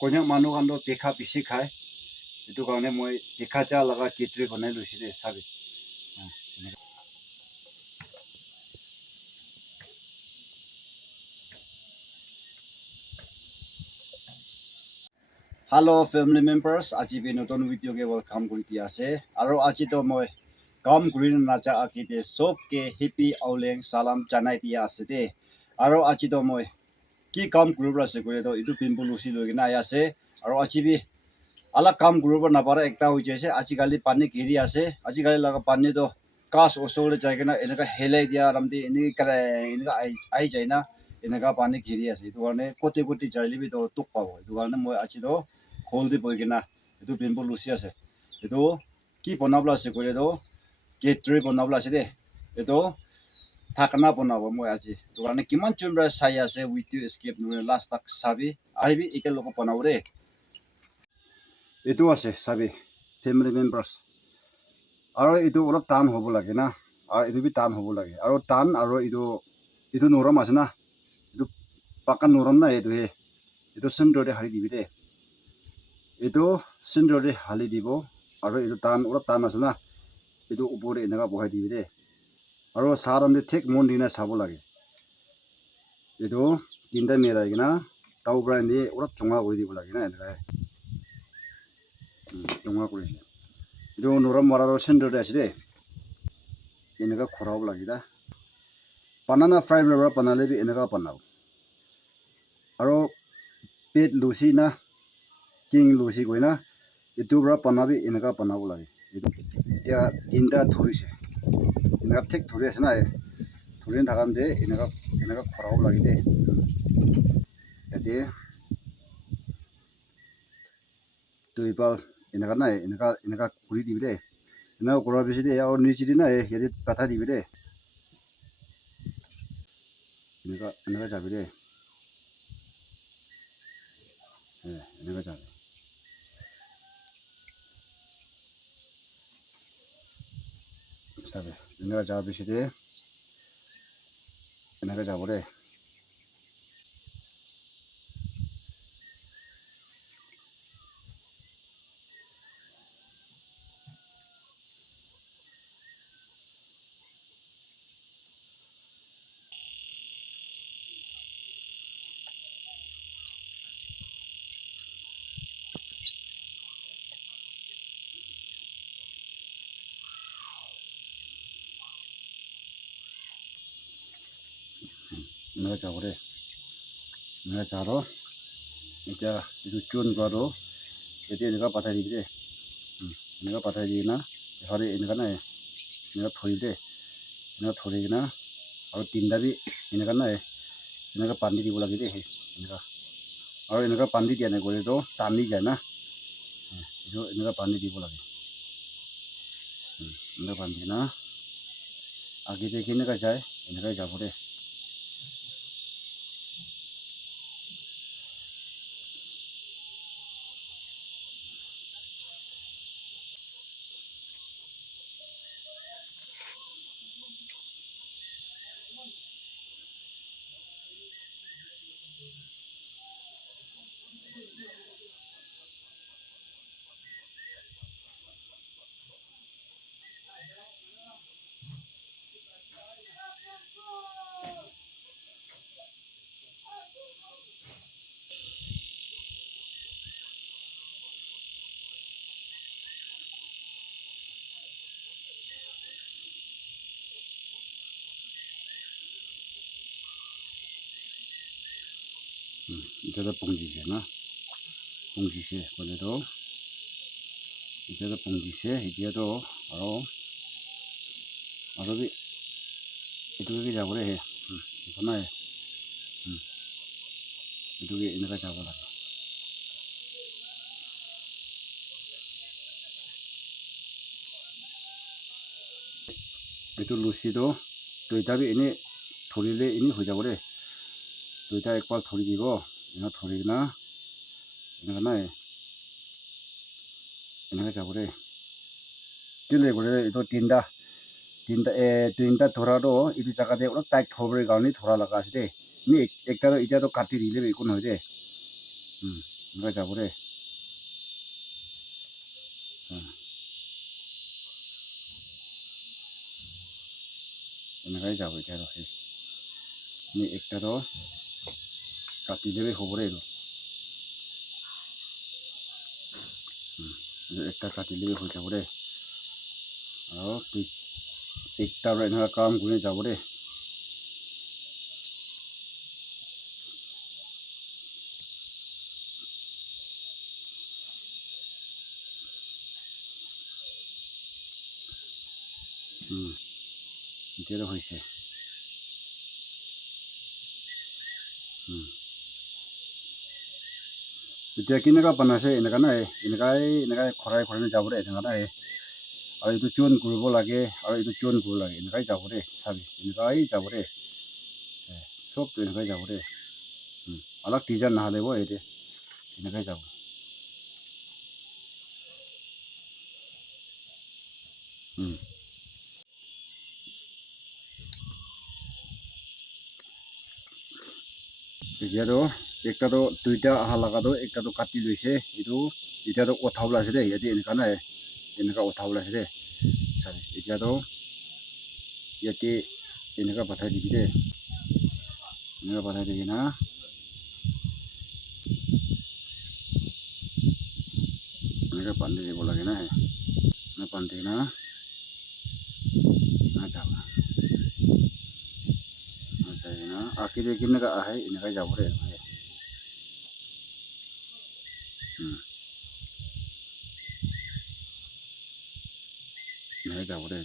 konyak manu kan do tekha pisi khai itu karone moi tekha cha laga kitri banai lusi de sabi Hello family members aji be noton video ke welcome kuri dia ase aro aji to moi kam green na cha akite sob ke happy auleng salam janai dia ase de aro aji to moi ki kam group ra se kore to itu pimpul lusi logina aya ase aro aji bi ala kam group na para ekta hoi jese aji gali pani giri ase aji gali laga pani to kas osole jaigena enaka helai dia ramdi ini kare inga ai jaina enaka pani giri ase itu karone koti koti jaili bi to tuk pabo itu karone moi aji to khol di boigena itu pimpul lusi ase itu ki bonabla ase kore to getri bonabla ase de itu thakna bonabo moi aji itu karone kiman chumra sai ase with you escape no last tak sabi ai bi ekel loko bonabo de itu ase sabi family members aro itu olop tan hobo lage na ar itu bi tan hobo lage aro tan aro itu noram ase na itu pakan noram na itu sendro de hari dibi de itu sendro de hali dibo aro itu tan olop tan ase na itu upore enaga bohai dibi de aro saram de thek mon dina sabo lage itu tinda mera gina tau bra ni olop chonga goi dibo lage na enaga chonga korise itu noram mararo sendro de ase de enaga khorab lagida banana fried rubber banale bi enaga banao aro pet lusi na king lusi goina itu bra panabi enaga banabo lage ya tinda thorise enaga thek thori ase na thorin thakam de enaga khorab lagide ete tuipal enaga kuri dibi de enaga kora bisi de aur nichiri na yede patha dibi de enaga jabi de enaga jabi sabe enaga jabi bisi de enaga jabore enaga jabore enaga jaro eta itu chun baro ete enaga patha dibi de enaga patha di na hari enaga na enaga thoi de enaga thori na aur tinda bi enaga na enaga pandi dibo lagi de enaga aur enaga pandi dia na gore to tani jai na itu enaga pandi dibo lagi enaga pandi na age de enaga jai enaga jabore 이때도 봉지시나 봉지시 그래도 이때도 봉지시 이제도 아로비 이쪽에 잡으래 해 이거나 이쪽에 이나가 잡아라 itu lusido toitabi ini thorile ini hojabore toita ekbar thori dibo ena thorina enaga na enaga jabore tile gore itu tinda thora do itu jaga de ora tight thobore garni thora laga ase de ni ekta ita to kati rile be kun hoide এনেকা যাব দে এনেকাই যাব এতিয়া আৰু নি একটা তো কাটি দেবে খবৰে এলো একটা কাটি দেবে হয়ে যাব দে আৰু একটা এনেকা কাম করে যাব দে এতিয়া হৈছে এতিয়া কেনেকা বনাইছে এনেকা নাই এনেকাই খৰাই যাব দে এনেকা নাই আৰু এইটো চুন কৰিব লাগে আৰু এইটো চুন কৰিব লাগে এনেকাই যাব দে চাবি এনেকাই যাব দে সব এনেকাই যাব দে অলপ ডিজাইন নাহালেব এইটো এনেকাই যাব এতিয়াতো একটাতো দুইটা আহা লাগাতো একটাতো কাটি লৈছে এইটো এতিয়াতো উঠাব আছে দে ইয়াতে এনেকা নাই এনেকা উঠাব আছে দে চাবি এতিয়াতো ইয়াতে এনেকা বাঠাই দিবি দে এনেকা বাঠাই দিবি না এনেকা বান্ধি দিব লাগে না না বান্ধি না না যাব না যাই না আকিরে কেনেকা আহে এনেকা যাব দে এনেকা যাব দে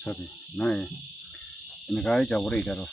চাবি নাই এনেকাই যাব দে এতিয়াতো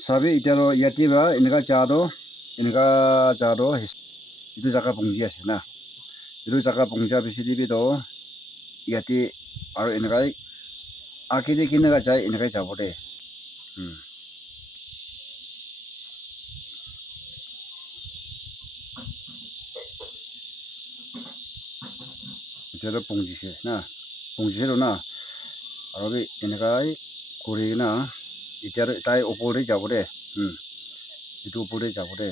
sabi itaro yati ba enaka jado itu jaga pungji ase na itu jaga pungja bisi dibi do yati aro enakai akide kinaka jai enakai jabo de itaro pungji se na pungji se ro na aro bi enakai kori na itaro tai opore jabo de itu opore jabo de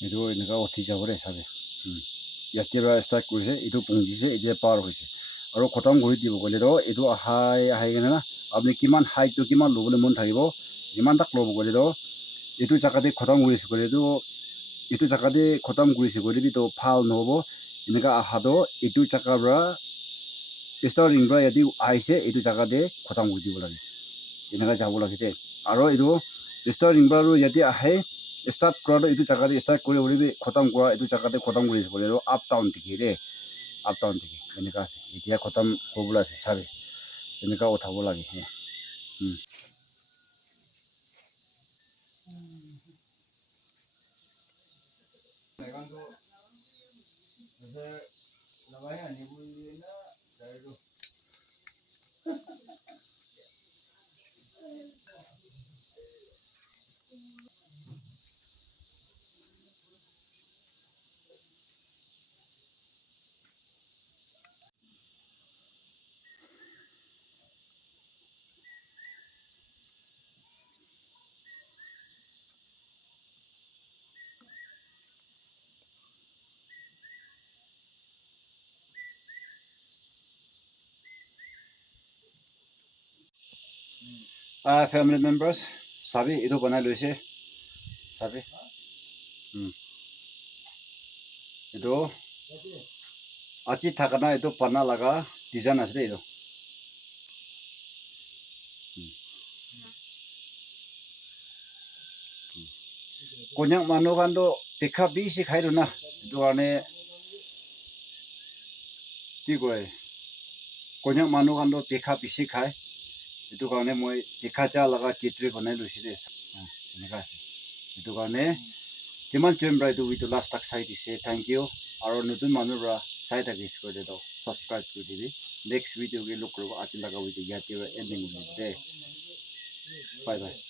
itu enaka oti jabo de sabe yati ba start korise itu pungji se ide par hoise aro khotam gori dibo gole do itu ahai gena na apni kiman height to kiman lobole mon thakibo iman tak lobo gole do itu jaga de khotam gorise gole do itu jaga de khotam gorise gole bi to phal nobo enaka aha do itu jaga bra starting bra yati aise itu jaga de khotam gori dibo lage enaka jabo lage de aro itu starting bra ro yati ahe start kora itu jaga de start kore ori bi khotam kora itu jaga de khotam gorise gole do up down dikhe de up down dikhe enaka ase etia khotam hobula ase sabe enaka uthabo lage family members sabi etu banai loise sabi etu aji thakana etu pana laga design ase etu konyak manu kan to pikha bisi khai do na etu ane ki koi konyak manu kan to pikha bisi khai etu karone moi pikha cha laga kitri banai loise de enika etu karone kiman chembra etu video last tak sai dise thank you aro notun manu ra sai tak is kore do subscribe kori dibi next video ke look korobo achin laga video yate ending de bye bye